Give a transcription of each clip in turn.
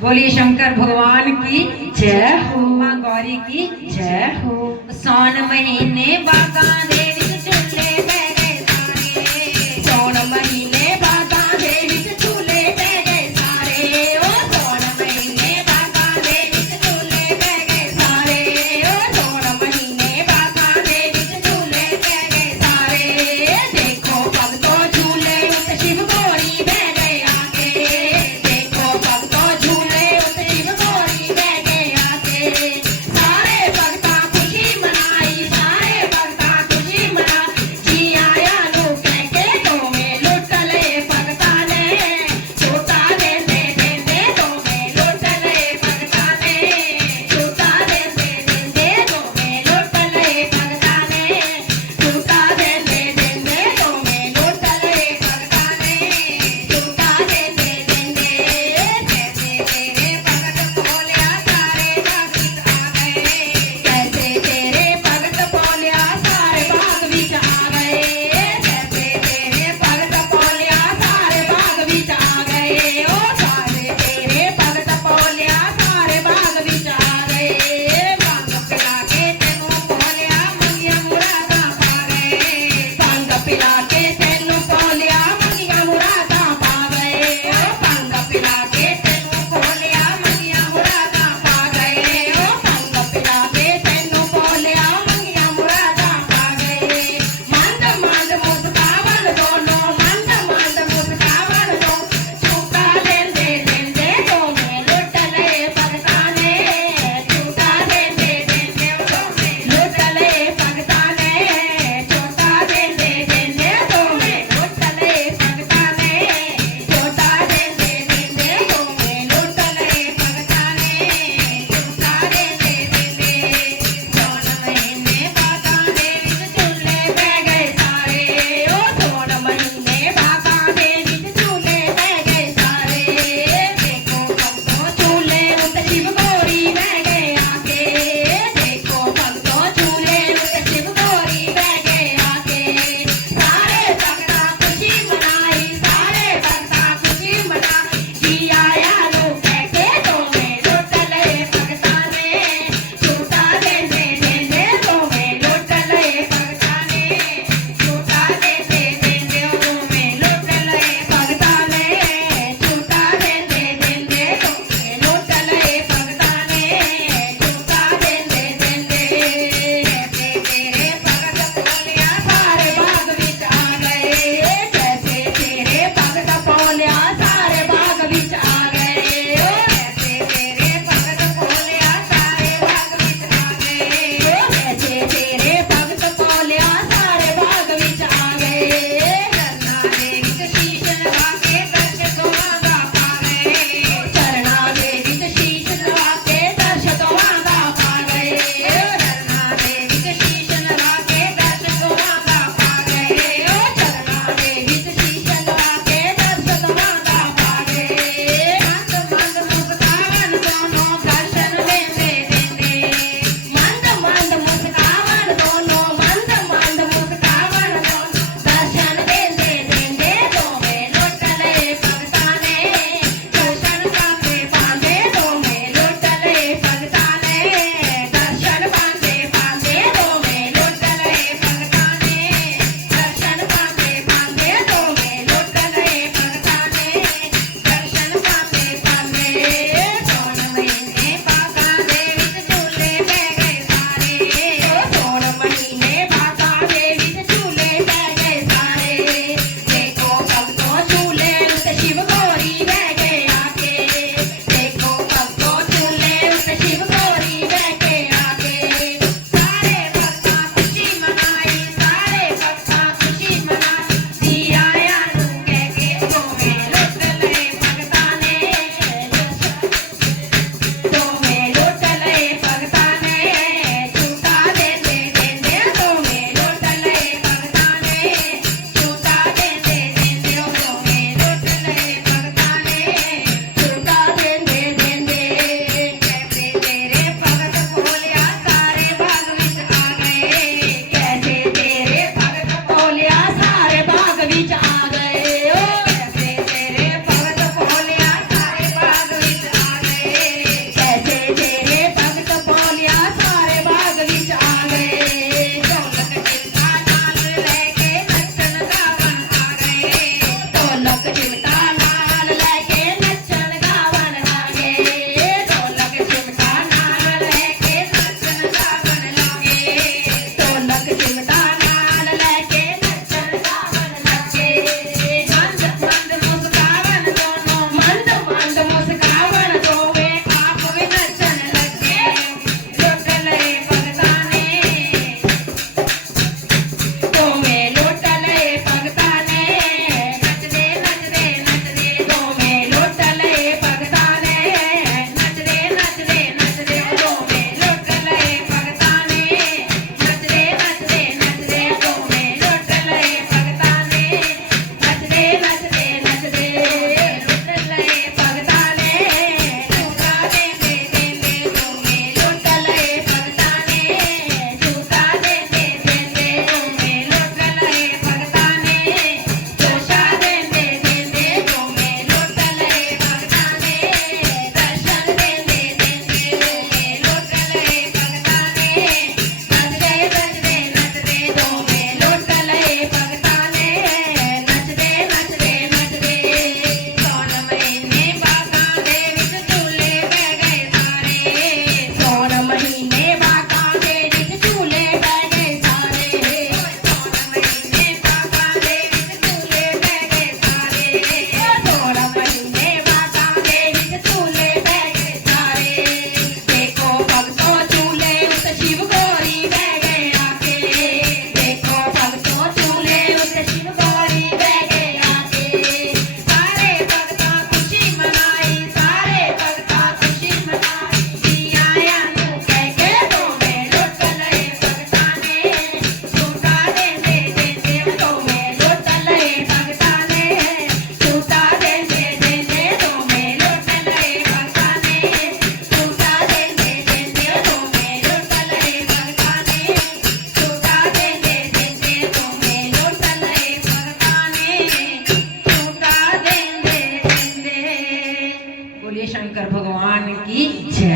बोलिए शंकर भगवान की जय हो, माँ गौरी की जय हो। सावन महीने बागा देवी झूले बह गए सारे, सावन महीने बागा देवी झूले बह गए सारे, ओ सावन महीने बागा देवी झूले बह गए सारे, ओ सावन महीने बागा देवी झूले बह गए सारे। देखो भक्तों झूले उत शिव गौरी बह गए आगे, देखो भक्तों झूले उत शिव गौरी बह गए आगे। सारे भक्ता खुशी मनाई, सारे भक्ता खुशी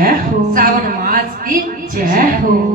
जय हो। सावन मास की जय हो।